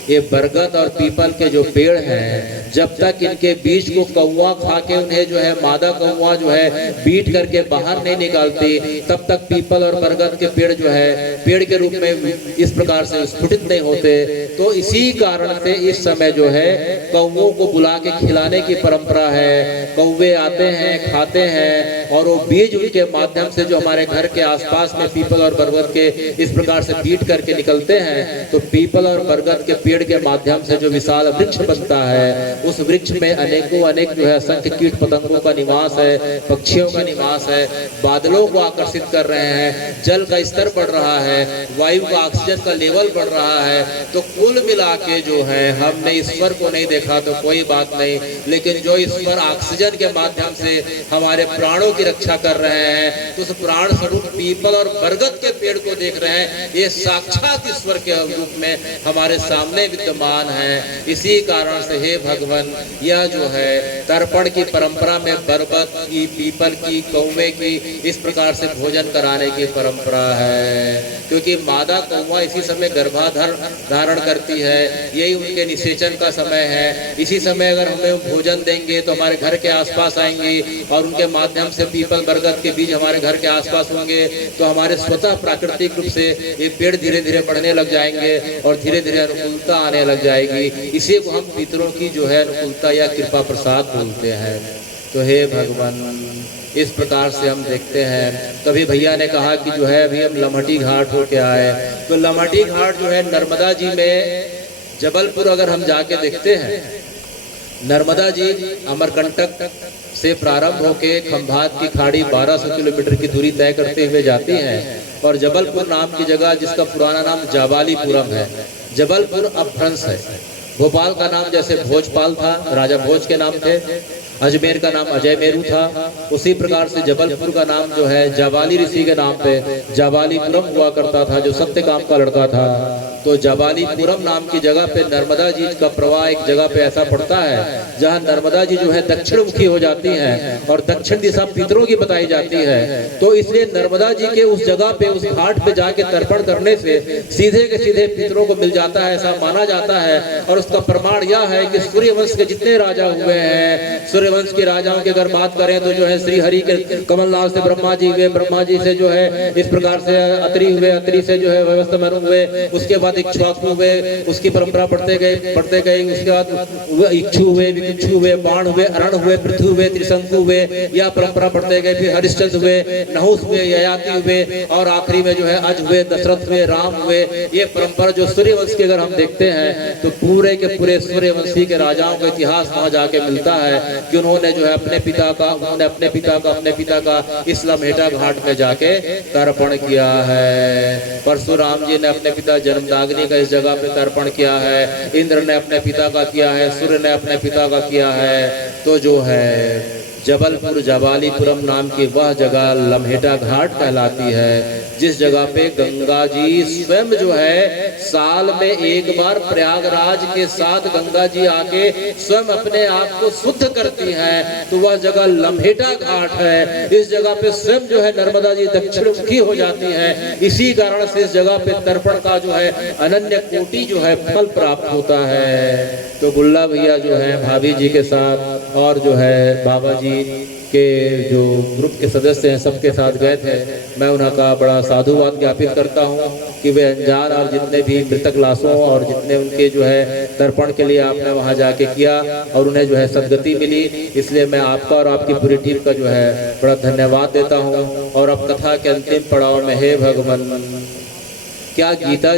ये बरगद और पीपल के जो पेड़ हैं, जब तक इनके बीज को कौवा खा के उन्हें जो है मादा कौवा जो है बीट करके बाहर नहीं निकालती, तब तक पीपल और बरगद के पेड़ जो है पेड़ के रूप में इस प्रकार से स्फुटित नहीं होते। तो इसी कारण से इस समय जो है कौवों को बुला के खिलाने की परंपरा है। कौवे आते हैं, खाते हैं, और वो बीज उनके माध्यम से जो हमारे घर के आसपास में पीपल और बरगद के इस प्रकार से बीट करके निकलते हैं, तो पीपल और बरगद के पेड़ के माध्यम से जो विशाल वृक्ष बनता है, उस वृक्ष में अनेकों अनेक जो है असंख्य कीट पतंगों का निवास है, पक्षियों का निवास है, बादलों को आकर्षित कर रहे हैं, जल का स्तर बढ़ रहा है, वायु का ऑक्सीजन का लेवल बढ़ रहा है। तो कुल मिला के जो है हमने ईश्वर को नहीं देखा तो कोई बात नहीं, लेकिन जो ईश्वर ऑक्सीजन के माध्यम से हमारे प्राणों की रक्षा कर रहे हैं, तो उस प्राण स्वरूप पीपल और बरगद के पेड़ को देख रहे हैं। ये साक्षात ईश्वर के रूप में हमारे सामने विद्यमान है। इसी कारण से हे भगवान, यह जो है तर्पण की परंपरा में बरगद की, पीपल की, कौवे की इस प्रकार से भोजन कराने की परंपरा है, क्योंकि मादा कौवा इसी समय गर्भाधार धारण करती है, यही उनके निषेचन का समय है। इसी समय अगर हमें भोजन देंगे तो हमारे घर के आसपास आएंगे, और उनके माध्यम से पीपल बरगद के बीज हमारे घर के आसपास होंगे, तो हमारे स्वतः प्राकृतिक रूप से ये पेड़ धीरे धीरे बढ़ने लग जाएंगे और धीरे धीरे अनुकूलता आने लग जाएगी। इसी को हम पितरों की जो है अनुकूलता या कृपा प्रसाद बोलते हैं। तो हे भगवान, इस प्रकार से हम देखते हैं। तभी भैया ने कहा कि जो है अभी हम लमहटी घाट होके आए, तो लमहटी घाट जो है नर्मदा जी में, जबलपुर अगर हम जाके देखते हैं, नर्मदा जी अमरकंटक से प्रारंभ होके खंभात की खाड़ी 1200 किलोमीटर की दूरी तय करते हुए जाती हैं, और जबलपुर नाम की जगह, जिसका पुराना नाम जाबालीपुरम है, जबलपुर अपभ्रंश है। भोपाल का नाम जैसे भोजपाल था, राजा भोज के नाम थे, अजमेर का नाम अजय मेरू था, उसी प्रकार से जबलपुर का नाम जो है जाबाली ऋषि के नाम पे जाबालीपुरम हुआ करता था, जो सत्यकाम का लड़का था। तो जाबालीपुरम नाम की जगह पे नर्मदा जी का प्रवाह एक जगह पे ऐसा पड़ता है जहाँ नर्मदा जी जो है दक्षिण मुखी हो जाती हैं, और दक्षिण दिशा पितरों की बताई जाती है। तो इसलिए नर्मदा जी के उस जगह पे, उस घाट पे जाके तर्पण करने से सीधे के सीधे पितरों को मिल जाता है, ऐसा माना जाता है। और उसका प्रमाण यह है कि सूर्यवंश के जितने राजा हुए हैं, सूर्यवंश के राजाओं की अगर बात करें तो जो है श्री हरि के कमलनाथ से ब्रह्मा जी हुए, ब्रह्मा जी से जो है इस प्रकार से अत्रि हुए, अत्रि से जो है व्यवस्था मनु हुए, उसके बाद इक्ष्वाकु हुए, उसकी परंपरा बढ़ते गए, उसके बाद इक्षु हुए, विक्षु हुए, बाण हुए, अरण हुए, पृथु हुए, त्रिशंकु हुए, यह परंपरा बढ़ते गए। फिर हरिश्चंद्र हुए, नहुस हुए, ययाति हुए, और आखिरी में जो है अज हुए, दशरथ हुए, राम हुए। ये परंपरा जो सूर्यवंश की अगर हम देखते हैं तो पूरे के पूरे सूर्यवंशी के राजाओं का इतिहास वहां जाके मिलता है कि उन्होंने जो है अपने पिता का इस लम्हेटा घाट में जाके तर्पण किया है। परशुराम जी ने अपने पिता जन्मदाग्नि का इस जगह पे तर्पण किया है, इंद्र ने अपने पिता का किया है, सूर्य ने अपने पिता का किया है। तो जो है जबलपुर जाबालीपुरम नाम की वह जगह लम्हेटा घाट कहलाती है, जिस जगह पे गंगा जी स्वयं जो है साल में एक बार प्रयागराज के साथ गंगा जी आके स्वयं अपने आप को शुद्ध करती हैं। तो वह जगह लम्हेटा घाट है। इस जगह पे स्वयं जो है नर्मदा जी दक्षिण मुखी हो जाती हैं। इसी कारण से इस जगह पे तर्पण का जो है अनन्य कोटि जो है फल प्राप्त होता है। तो गुल्ला भैया जो है भाभी जी के साथ और जो है बाबा जी के जो ग्रुप के सदस्य हैं सबके साथ गए थे। मैं उनका बड़ा साधुवाद ज्ञापित करता हूं कि वे अनजान और जितने भी मृतक लाशों और जितने उनके जो है तर्पण के लिए आपने वहां जाके किया और उन्हें जो है सदगति मिली, इसलिए मैं आपका और आपकी पूरी टीम का जो है बड़ा धन्यवाद देता हूं। और अब कथा के अंतिम पड़ाव में हे भगवान, क्या गीता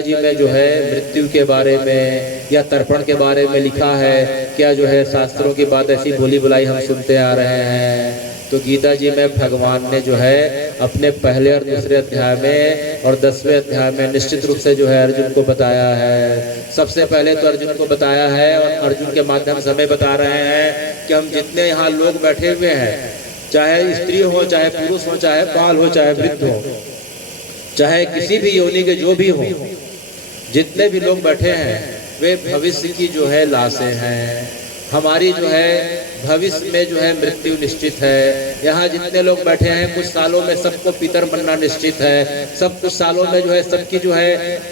जी में जो है मृत्यु के बारे में या तर्पण के बारे में लिखा है? क्या जो है शास्त्रों की बात ऐसी बोली बुलाई हम सुनते आ रहे हैं? तो गीता जी में भगवान ने जो है अपने पहले और दूसरे अध्याय में और 10वें अध्याय में निश्चित रूप से जो है अर्जुन को बताया है। सबसे पहले तो अर्जुन को बताया है और अर्जुन के माध्यम से हमें बता रहे हैं कि हम जितने यहाँ लोग बैठे हुए हैं, चाहे स्त्री हो, चाहे पुरुष हो, चाहे बाल हो, चाहे वृद्ध हो, चाहे किसी भी योनि के जो भी हो, जितने भी लोग बैठे हैं वे भविष्य की जो है लाशें हैं। हमारी जो है भविष्य में जो है मृत्यु निश्चित है। यहाँ जितने लोग बैठे हैं कुछ सालों में सबको पितर बनना निश्चित है। सब कुछ सालों में जो है सबकी जो है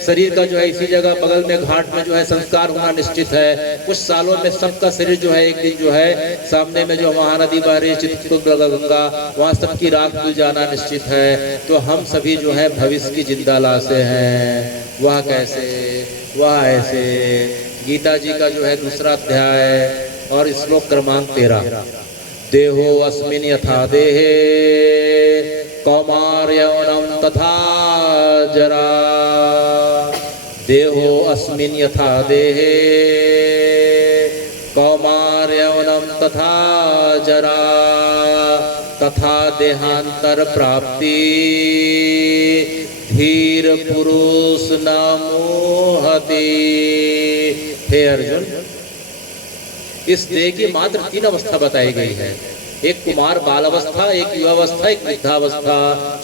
शरीर का जो है इसी जगह बगल में घाट में जो है संस्कार होना निश्चित है। कुछ सालों में सबका शरीर जो है एक दिन जो है सामने में जो महानदी बह रही चित्रकूट गंगा, वहाँ सबकी राख धुल जाना निश्चित है। तो हम सभी जो है भविष्य की जिंदा लाशें हैं। वह कैसे? वह ऐसे। गीता जी का जो है दूसरा अध्याय और श्लोक क्रमांक 13। देहो अस्मिन् यथा देहे कौमार्यौनं तथा जरा। देहो अस्मिन् यथा देहे कौमार्यौनं तथा जरा तथा देहांतर प्राप्ति धीर पुरुष न मोहति। हे अर्जुन, इस देह की मात्र 3 अवस्था बताई गई है। एक कुमार बाल अवस्था, एक युवावस्था, एक वृद्धावस्था,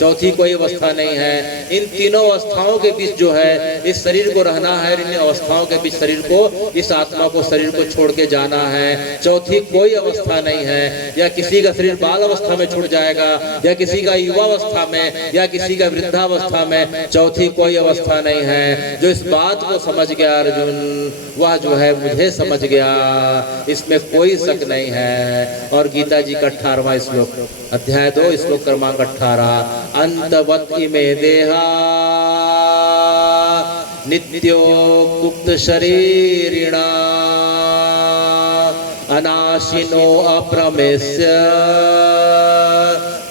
चौथी कोई अवस्था नहीं है। इन तीनों अवस्थाओं के बीच जो है इस शरीर को रहना है। इन अवस्थाओं के बीच शरीर को, इस आत्मा को शरीर को छोड़ के जाना है। चौथी कोई अवस्था नहीं है। या किसी का शरीर बाल अवस्था में छूट जाएगा, या किसी का युवावस्था में, या किसी का वृद्धावस्था में। चौथी कोई अवस्था नहीं है। जो इस बात को समझ गया अर्जुन, वह जो है मुझे समझ गया, इसमें कोई शक नहीं है। और गीता जी का 18वां श्लोक, अध्याय 2 श्लोक क्रमांक 18। अंतवत् इमे देहा नित्यो गुप्त शरीरिणा अनाशिनो अप्रमेस्य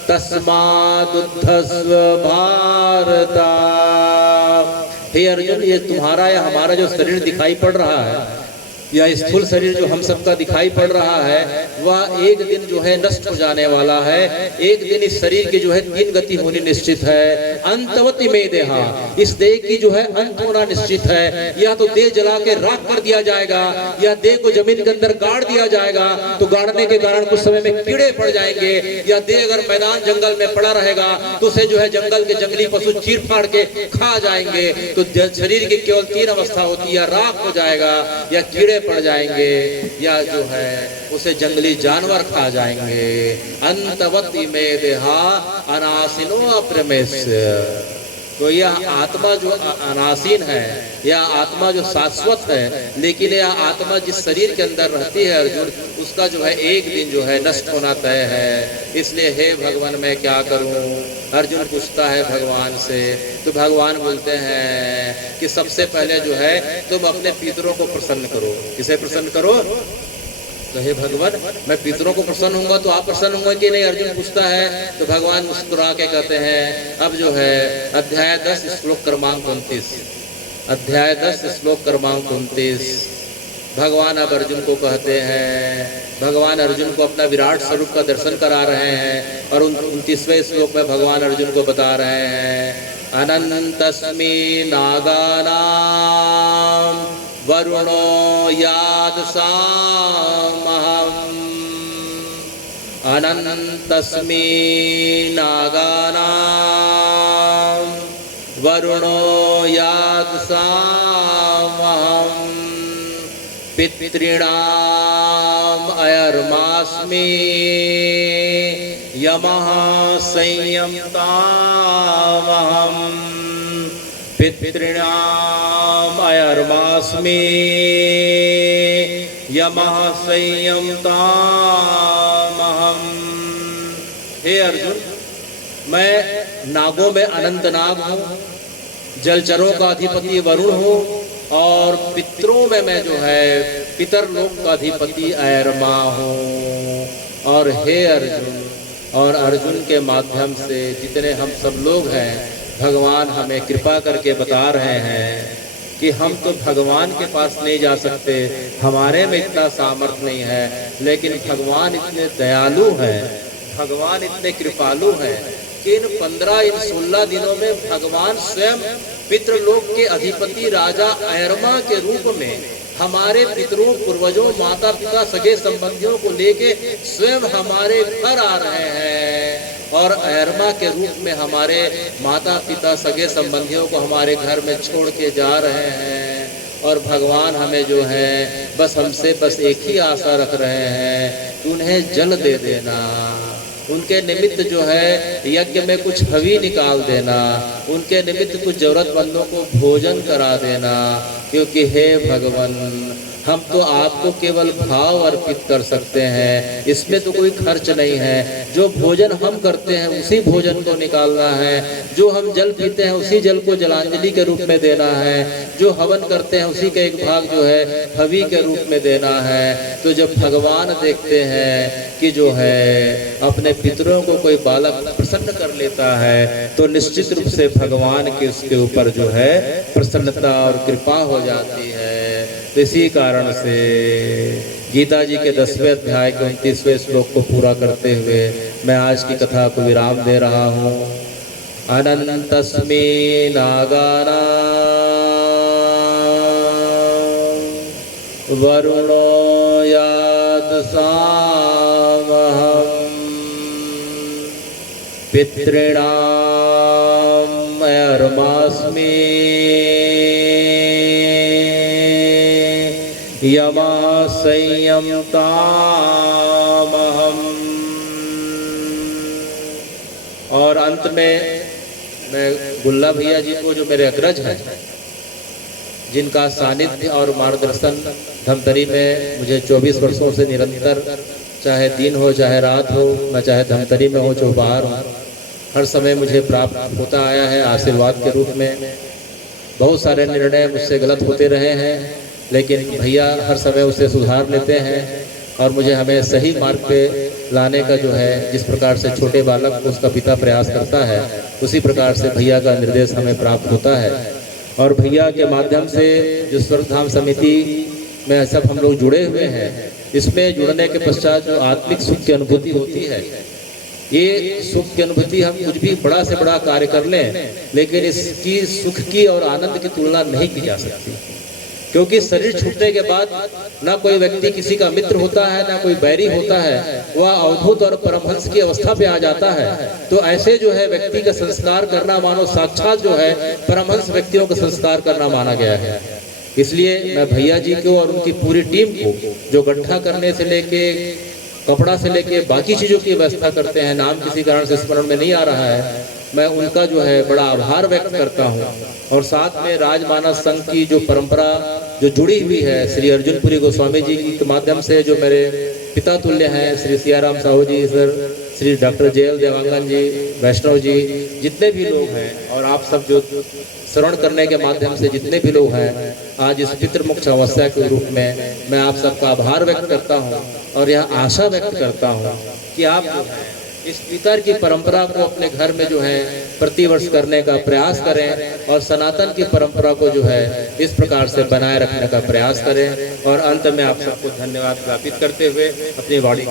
तस्मादुद्धस्व भारता। हे अर्जुन, ये तुम्हारा या हमारा जो शरीर दिखाई पड़ रहा है, या स्थूल शरीर जो हम सबका दिखाई पड़ रहा है, वह एक दिन जो है नष्ट हो जाने वाला है। एक दिन इस शरीर की जो है 3 गति होनी निश्चित है। अंतवति में देहा, इस देह की जो है अंत होना निश्चित है। या तो देह जला के राख कर दिया जाएगा, या देह को जमीन के अंदर गाड़ दिया जाएगा। तो गाड़ने के कारण कुछ समय में कीड़े पड़ जाएंगे। या देह अगर मैदान जंगल में पड़ा रहेगा तो उसे जो है जंगल के जंगली पशु चीर फाड़ के खा जाएंगे। तो शरीर की केवल 3 अवस्था होती है, या राख हो जाएगा, या कीड़े पड़ जाएंगे, या जो है उसे जंगली जानवर खा जाएंगे। अंतवति में देहा अनासिनो अप्रमेस्य। तो यह आत्मा जो अनासीन है, यह आत्मा जो शाश्वत है, लेकिन यह आत्मा जिस शरीर के अंदर रहती है अर्जुन, उसका जो है एक दिन जो है नष्ट होना तय है। इसलिए हे भगवान, मैं क्या करूं? अर्जुन पूछता है भगवान से। तो भगवान बोलते हैं कि सबसे पहले जो है तुम अपने पितरों को प्रसन्न करो। किसे प्रसन्न करो? तो हे भगवान, मैं पितरों को प्रसन्न होऊंगा तो आप प्रसन्न होंगे कि नहीं? अर्जुन पूछता है। तो भगवान मुस्कुरा के कहते हैं, अब जो है अध्याय 10 श्लोक क्रमांक 29, अध्याय 10 श्लोक क्रमांक 29, भगवान अब अर्जुन को कहते हैं, भगवान अर्जुन को अपना विराट स्वरूप का दर्शन करा रहे हैं। और 29वें श्लोक में भगवान अर्जुन को बता रहे हैं, अनंतस्मि नागानां वरुणो यादसामहम्। अनंतस्मि नागानां वरुणो यादसामहम्। पितॄणाम् अयर्मास्मि यमः संयमतामहम्। पितॄणाम् अयर्मास्मि यमः संयमतामहम्। हे अर्जुन, मैं नागों में अनंत नाग हूँ, जलचरों का अधिपति वरुण हूँ, और पितरों में मैं जो है पितर लोक का अधिपति अयरमा हूँ। और हे अर्जुन, और अर्जुन के माध्यम से जितने हम सब लोग हैं, भगवान हमें कृपा करके बता रहे हैं कि हम तो भगवान के पास नहीं जा सकते, हमारे में इतना सामर्थ्य नहीं है, लेकिन भगवान इतने दयालु हैं, भगवान इतने कृपालु हैं कि इन 16 दिनों में भगवान स्वयं पितृलोक के अधिपति राजा अयरमा के रूप में हमारे पितरों, पूर्वजों, माता पिता, सगे संबंधियों को लेके स्वयं हमारे घर आ रहे हैं और अहरमा के रूप में हमारे माता पिता, सगे संबंधियों को हमारे घर में छोड़ के जा रहे हैं। और भगवान हमें जो है बस हमसे बस एक ही आशा रख रहे हैं कि उन्हें जल दे देना, उनके निमित्त जो है यज्ञ में कुछ हवी निकाल देना, उनके निमित्त कुछ जरूरतमंदों को भोजन करा देना। क्योंकि हे भगवान, हम तो आपको केवल भाव अर्पित कर सकते हैं, इसमें तो कोई खर्च नहीं है। जो भोजन हम करते हैं उसी भोजन को निकालना है, जो हम जल पीते हैं उसी जल को जलांजलि के रूप में देना है, जो हवन करते हैं उसी का एक भाग जो है हवि के रूप में देना है। तो जब भगवान देखते हैं कि जो है अपने पितरों को कोई बालक प्रसन्न कर लेता है, तो निश्चित रूप से भगवान की उसके ऊपर जो है प्रसन्नता और कृपा हो जाती है। तो इसी कारण से गीता जी के 10वें अध्याय के 29वें श्लोक को पूरा करते हुए मैं आज की कथा को विराम दे रहा हूँ। अनंतस्मै नागानां वरुणो यादसामहम् पितॄणां अहर्मास्मि यमा संयमतामहम्। और अंत में मैं गुल्ला भैया जी को, जो मेरे अग्रज हैं, जिनका सानिध्य और मार्गदर्शन धमतरी में मुझे 24 वर्षों से निरंतर, चाहे दिन हो चाहे रात हो, मैं चाहे धमतरी में हो चाहे बाहर हो, हर समय मुझे प्राप्त होता आया है आशीर्वाद के रूप में। बहुत सारे निर्णय मुझसे गलत होते रहे हैं, लेकिन भैया हर समय उसे सुधार लेते हैं और मुझे हमें सही मार्ग पे लाने का जो है, जिस प्रकार से छोटे बालक को उसका पिता प्रयास करता है, उसी प्रकार से भैया का निर्देश हमें प्राप्त होता है। और भैया के माध्यम से जो स्वर्गधाम समिति में सब हम लोग जुड़े हुए हैं, इसमें जुड़ने के पश्चात जो आत्मिक सुख की अनुभूति होती है, ये सुख की अनुभूति हम कुछ भी बड़ा से बड़ा कार्य कर लें, लेकिन इसकी सुख की और आनंद की तुलना नहीं की जा सकती। क्योंकि शरीर छूटने के बाद ना कोई व्यक्ति किसी का मित्र होता है, ना कोई बैरी होता है, वह अवधूत और परमहंस की अवस्था पे आ जाता है। तो ऐसे जो है व्यक्ति का संस्कार करना मानो साक्षात जो है परमहंस व्यक्तियों का संस्कार करना माना गया है। इसलिए मैं भैया जी को और उनकी पूरी टीम को, जो गड्ढा करने से लेके कपड़ा से लेके बाकी चीज़ों की व्यवस्था करते हैं, नाम किसी कारण से स्मरण में नहीं आ रहा है, मैं उनका जो है बड़ा आभार व्यक्त करता हूँ। और साथ में राजमानस संघ की जो परंपरा जो जुड़ी हुई है श्री अर्जुनपुरी गोस्वामी जी के माध्यम से, जो मेरे पिता तुल्य हैं, Shri Siyaram Sahu ji, sir Shri doctor JL Dewangan ji, Vaishnav ji, जितने भी लोग हैं, और आप सब जो श्रवण करने के माध्यम से जितने भी लोग हैं, आज इस पितृमुक्त अमावस्या के रूप में मैं आप सबका आभार व्यक्त करता हूँ और यह आशा व्यक्त करता हूँ कि आप जो है इस पितर की परंपरा को अपने घर में जो है प्रतिवर्ष करने का प्रयास करें और सनातन की परंपरा को जो है इस प्रकार से बनाए रखने का प्रयास करें। और अंत में आप सबको धन्यवाद ज्ञापित करते हुए अपनी वाणी